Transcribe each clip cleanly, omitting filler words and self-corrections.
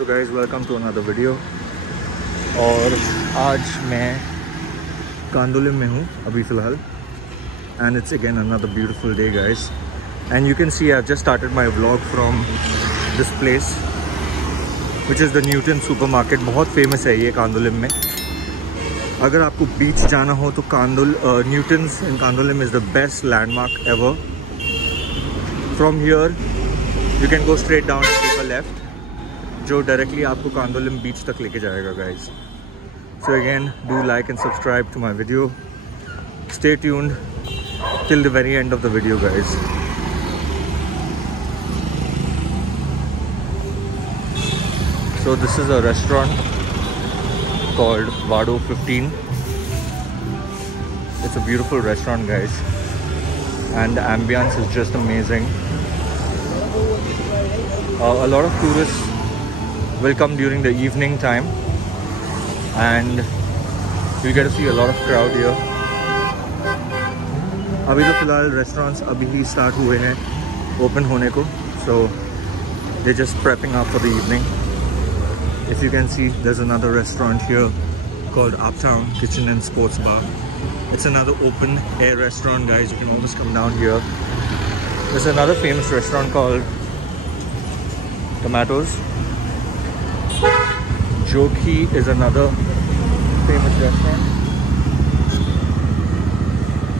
So guys welcome to another video. और आज मैं कांदोलिम में हूँ अभी फ़िलहाल, and it's again another beautiful day guys. And you can see I have just started my vlog from this place which is the Newton supermarket. बहुत famous है ये कांदोलिम में। अगर आपको बीच जाना हो तो Newton's in Candolim is the best landmark ever. From here you can go straight down and take a left, जो डायरेक्टली आपको कांदोलिम बीच तक लेके जाएगा guys. So again do like and subscribe to my video, stay tuned till the very end of the video guys. So this is a restaurant called Vado 15. It's a beautiful restaurant guys, and the ambience is just amazing. A lot of tourists will come during the evening time and you get to see a lot of crowd here. अभी तो फ़िलहाल restaurants अभी ही start हुए हैं open होने को, so they just prepping up for the evening. If you can see there is another restaurant here called Uptown Kitchen and Sports Bar. It's another open air restaurant guys. You can always come down here. There is another famous restaurant called Tomatoes, जो कि is another famous restaurant.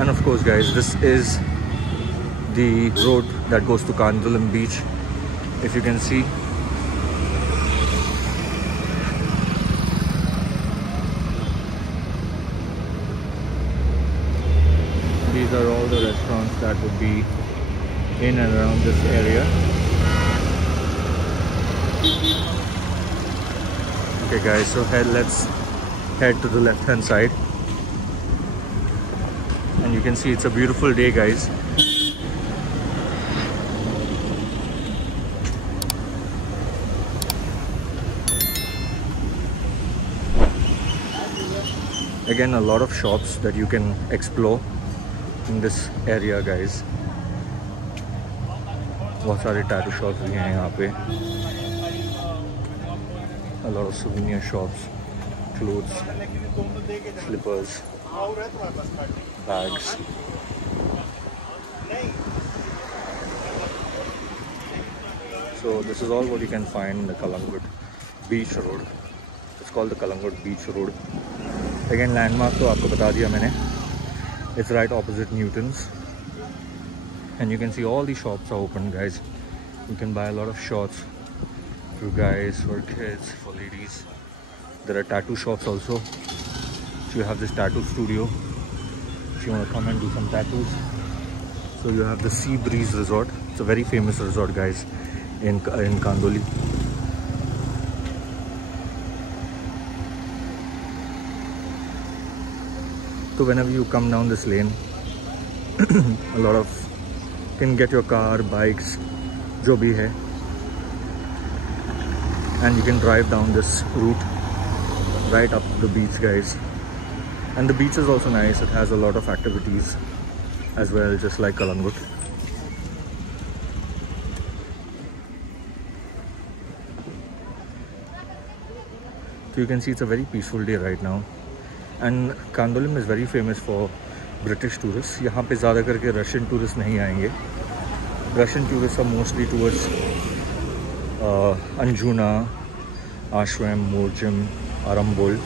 And of course guys, this is the road that goes to Kandolim beach. If you can see, these are all the restaurants that would be in and around this area. Okay guys, so let's head to the left hand side. And you can see it's a beautiful day guys. Again, a lot of shops that you can explore in this area guys. बहुत सारे tattoo shops भी हैं यहाँ पे. A lot of souvenir shops, clothes, slippers, bags. So this is all what you can find in the Kalangut Beach Road. It's called the Kalangut Beach Road. Again, landmark तो आपको बता दिया मैंने. It's right opposite Newton's, and you can see all the shops are open guys. You can buy a lot of shorts for guys, for kids, for ladies. There are tattoo shops also. So you have this tattoo studio if you want to come and do some tattoos. So you have the Sea Breeze Resort. It's a very famous resort guys in Kandoli. So whenever you come down this lane, a lot of can get your car, bikes, jo bhi hai, and you can drive down this route right up the beach guys. And the beach is also nice. It has a lot of activities as well, just like Kalangut. So you can see it's a very peaceful day right now. And Kandolim is very famous for British tourists. यहाँ पे ज़्यादा करके Russian tourists नहीं आएंगे. Russian tourists are mostly towards Anjuna, Ashram, Morjim, Arambol.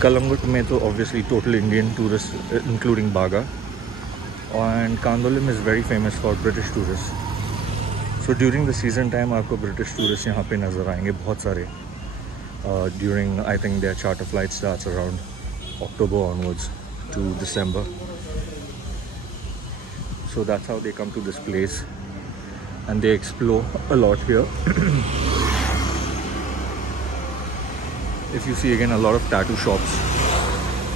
Kalangut में तो obviously total Indian tourists including Baga, and Kandolim is very famous for British tourists. So during the season time आपको British tourists यहाँ पे नज़र आएंगे बहुत सारे. During I think their charter flight starts around October onwards to December. So that's how they come to this place and they explore a lot here. If you see again a lot of tattoo shops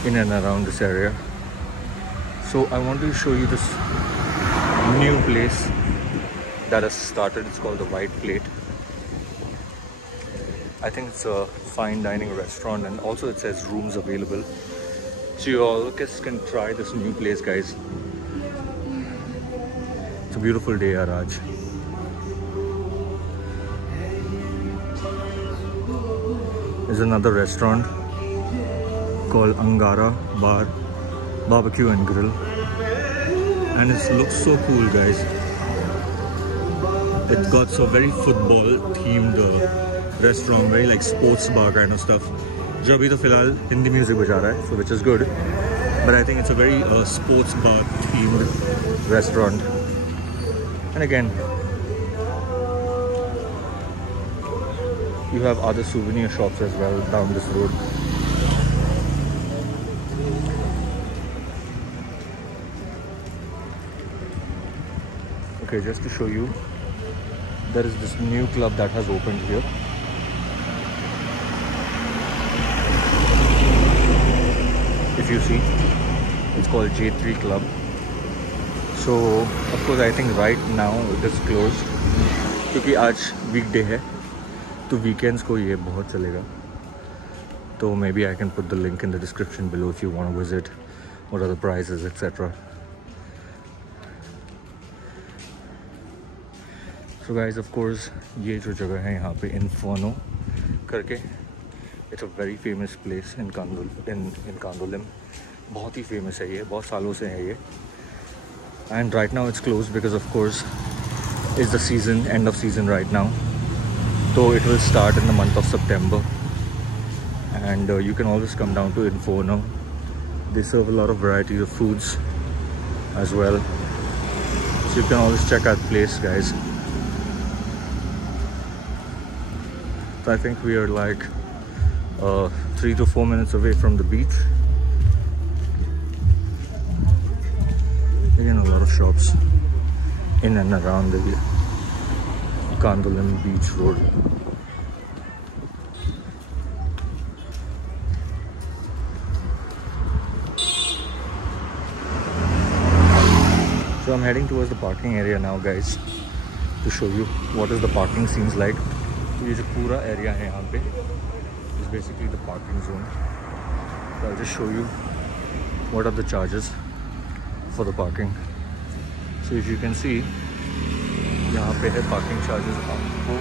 in and around this area. So I want to show you this new place that has started. It's called the White Plate. I think it's a fine dining restaurant, and also it says rooms available. So you all can try this new place guys. It's a beautiful day Raj. is another restaurant called Angara Bar Barbecue and Grill, and it looks so cool, guys. It's got so very football themed restaurant, very like sports bar kind of stuff. जो अभी तो फिलहाल Hindi music बजा रहा है, so which is good, but I think it's a very sports bar themed restaurant. And again, you have other souvenir shops as well down this road. Okay, just to show you, there is this new club that has opened here. If you see, it's called J3 Club. So of course I think right now it is closed क्योंकि आज weekday है, तो weekends को ये बहुत चलेगा. So maybe I can put the link in the description below if you want to visit, what are the prices, etc. So guys, of course ये जो जगह है यहाँ पे Inferno करके, it's a very famous place in Kandolim. बहुत ही famous है ये, बहुत सालों से है ये. And right now it's closed because of course it's the season, end of season right now. So it will start in the month of September. And you can always come down to Inferno. They serve a lot of variety of foods as well. So you can always check out the place, guys. So I think we are like 3 to 4 minutes away from the beach. Again, a lot of shops in and around the Kandolim Beach Road. So I'm heading towards the parking area now, guys, to show you what is the parking scenes like. ये जो पूरा area है यहाँ पे is basically the parking zone. So I'll just show you what are the charges for the parking. So if you can see, यहाँ पे है parking charges आपको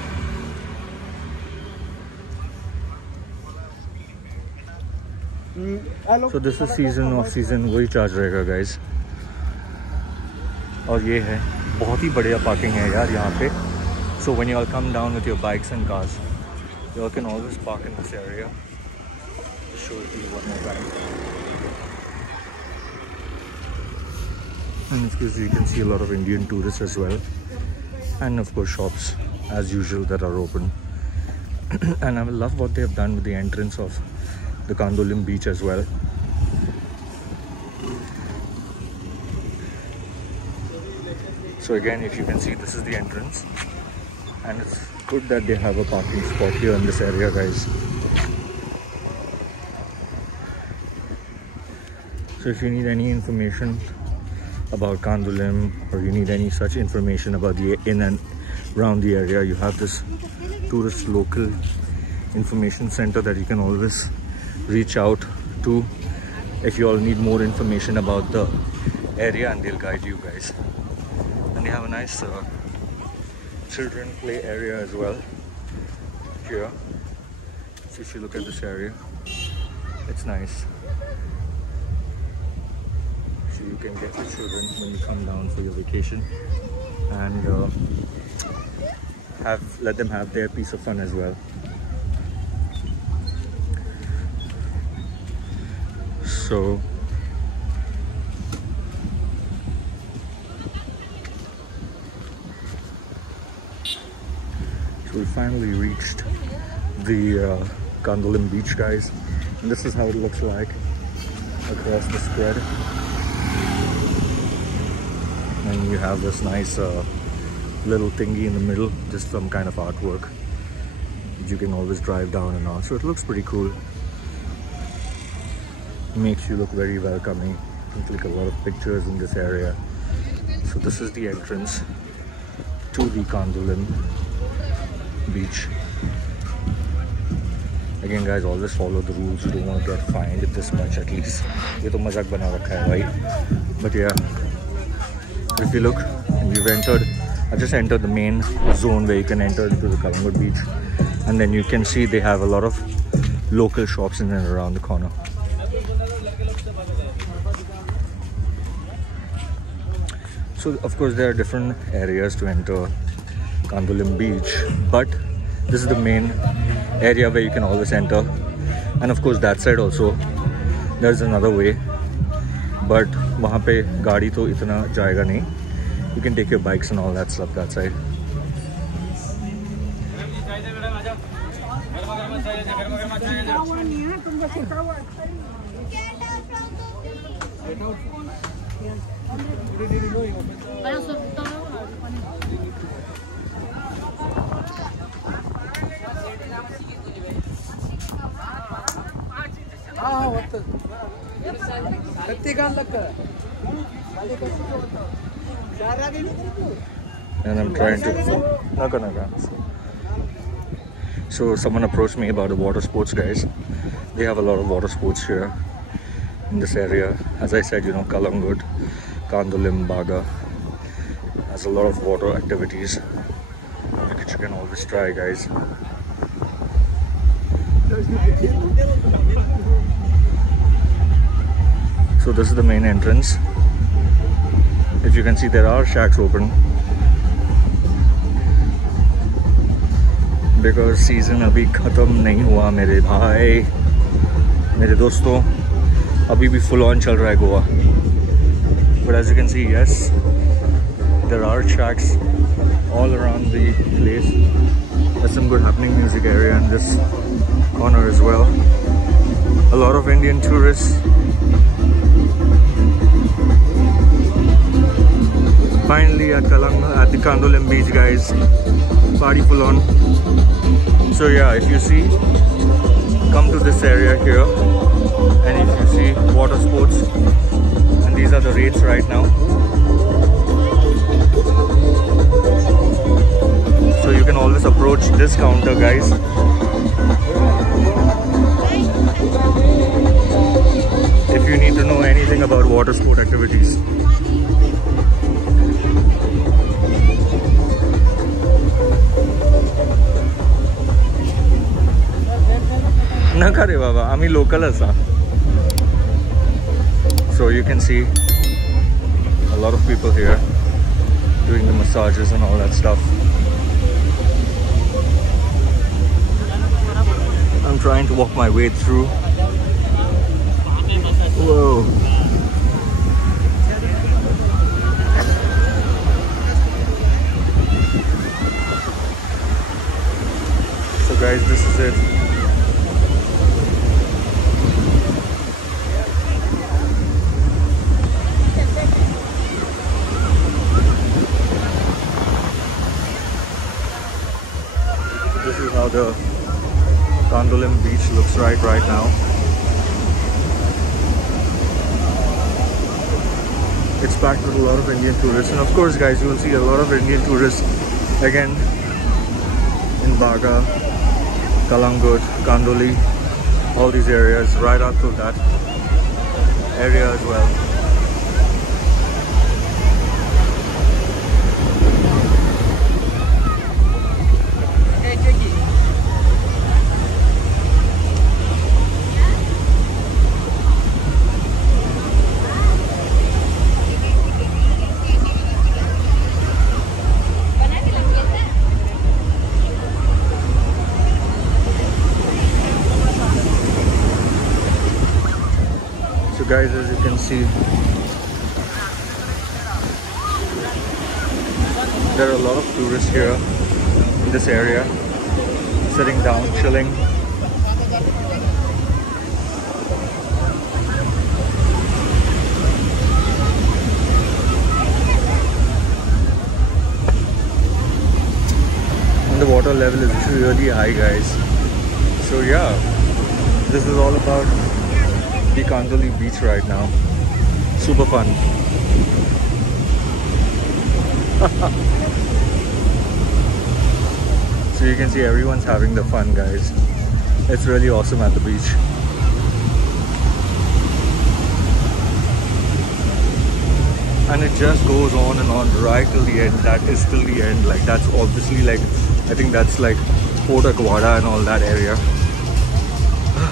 so this is season of season वही charge रहेगा, guys. और ये है बहुत ही बढ़िया parking है यार यहाँ पे. So when you all come down with your bikes and cars, you all can always park in this area. Just show it to you one more time. And of course you can see a lot of Indian tourists as well, and of course shops as usual that are open. And I love what they have done with the entrance of the Kandolim beach as well. So again, if you can see, this is the entrance, and it's good that they have a parking spot here in this area, guys. So if you need any information about Kandolim, or you need any such information about the in and around the area, you have this tourist local information center that you can always reach out to if you all need more information about the area, and they'll guide you, guys. And they have a nice children play area as well here. So if you look at this area, it's nice. So you can get your children when you come down for your vacation, and let them have their piece of fun as well. So we finally reached the Kandolim beach, guys, and this is how it looks like across the spread. And you have this nice little thingy in the middle, just some kind of artwork you can always drive down and on. So it looks pretty cool. Makes you look very welcoming. You can click a lot of pictures in this area. So this is the entrance to the Kandolim beach. Again, guys, always follow the rules. You don't want to get fined this much, at least. ये तो मजाक बना रखा है भाई. But yeah, if you look, we've entered. I've just entered the main zone where you can enter into the Kalangut beach, and then you can see they have a lot of local shops in and around the corner. So of course there are different areas to enter Kandolim beach, but this is the main area where you can always enter. And of course that side also there's another way, but वहाँ पे गाड़ी तो इतना जाएगा नहीं. You can take your bikes and all that stuff that side. And I'm trying to So someone approached me about the water sports, guys. They have a lot of water sports here in this area. As I said, you know, Kalangut, Kandolim, Baga has a lot of water activities which you can always try, guys. So this is the main entrance. If you can see, there are shacks open because season अभी ख़त्म नहीं हुआ मेरे भाई, मेरे दोस्तों. अभी भी full on चल रहा है Goa. But as you can see, yes, there are shacks all around the place. There's some good happening music area in this corner as well. A lot of Indian tourists. Finally at the Kandolim beach, guys. Party full on. So yeah, if you see, come to this area here, and if you see water sports, and these are the rates right now. So you can always approach this counter, guys. If you need to know anything about water sport activities. Nakare baba, ami local asa. So you can see a lot of people here doing the massages and all that stuff. I'm trying to walk my way through. Whoa. So guys, this is it. This is how the Kandolim beach looks right now. It's packed with a lot of Indian tourists, and of course guys, you will see a lot of Indian tourists again in Baga, Kalangut, Kandoli, all these areas, right up to that area as well. Guys, as you can see, there are a lot of tourists here in this area, sitting down, chilling. And the water level is really high, guys. So yeah, this is all about the Kandoli beach right now. Super fun. So you can see everyone's having the fun, guys. It's really awesome at the beach. And it just goes on and on right till the end. That is till the end. Like, that's obviously like, I think that's like Port Aguada and all that area.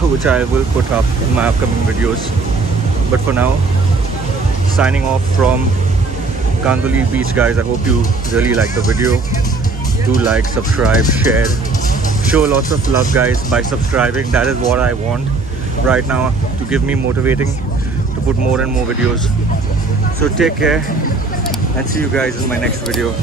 which I will put up in my upcoming videos. But for now, signing off from Kanduli Beach, guys. I hope you really liked the video. Do like, subscribe, share, show lots of love, guys, by subscribing. That is what I want right now, to give me motivating to put more and more videos. So take care and see you guys in my next video.